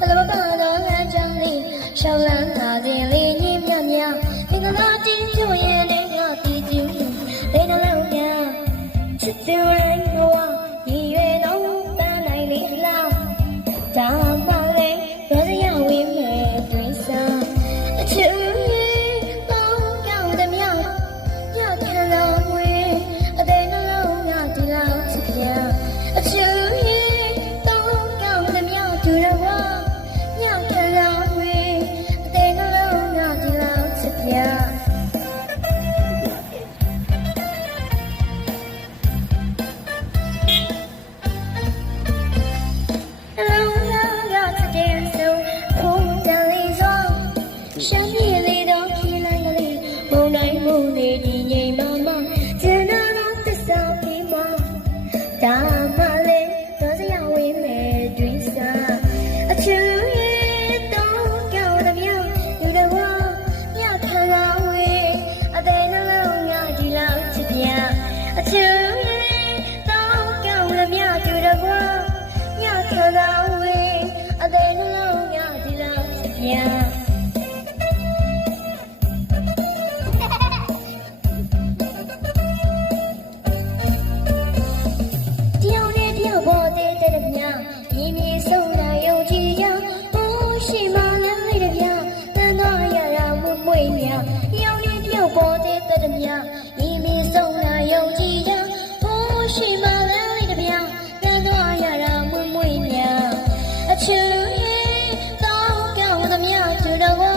ဘလဘကတော့လမ်းကြောင်းလေးရှောင်းလန်းလာခြင်းလေးညင်းမြမြမင်္ဂလာတင်ကြရဲ့လေးကတည်ကြည်လေးနှလုံးများချစ်သူတိုင်းဘဝရည်ရွယ်တော့ပန်းနိုင်လေးလားဒါမှလည်းရောစရဝင်းမဲ့တွင်စားအချစ်တော့ကြောက်တယ်မြောက်ညခဏလုံးဝေးအသေးနှလုံးများဒီလောက်ချစ်ပြအချစ်တော့ကြောက်တယ်မြောက်သူတော်ညခဏလုံးဝေးအသေးနှလုံးများဒီလောက်ချစ်ပြဒါမှလည်းတော့စရဝင်းမဲ့တွင်စားအချူရဲ့တော့ကြောက်တယ်မြောက်ယူတယ်ဝါညခါလာဝေးအသေးနှလုံးငါဒီလောက်ချစ်ပြအချူရဲ့တော့ကြောက်တယ်မြောက်ယူတယ်ဝါညခါလာဝေးအသေးနှလုံးငါဒီလောက်ချစ်ပြမြင်မြင်ဆုံးလာယုံကြည်ရဘိုးရှိမှလည်းလေးတပြတန်သွားရတာမွမွေ့မြရောင်လေးတယောက်ပေါ်တဲ့တည်းမြမြင်မြင်ဆုံးလာယုံကြည်ရဘိုးရှိမှလည်းလေးတပြတန်သွားရတာမွမွေ့မြအချူရဲ့တောင်းကြောင်သမျှသူတော်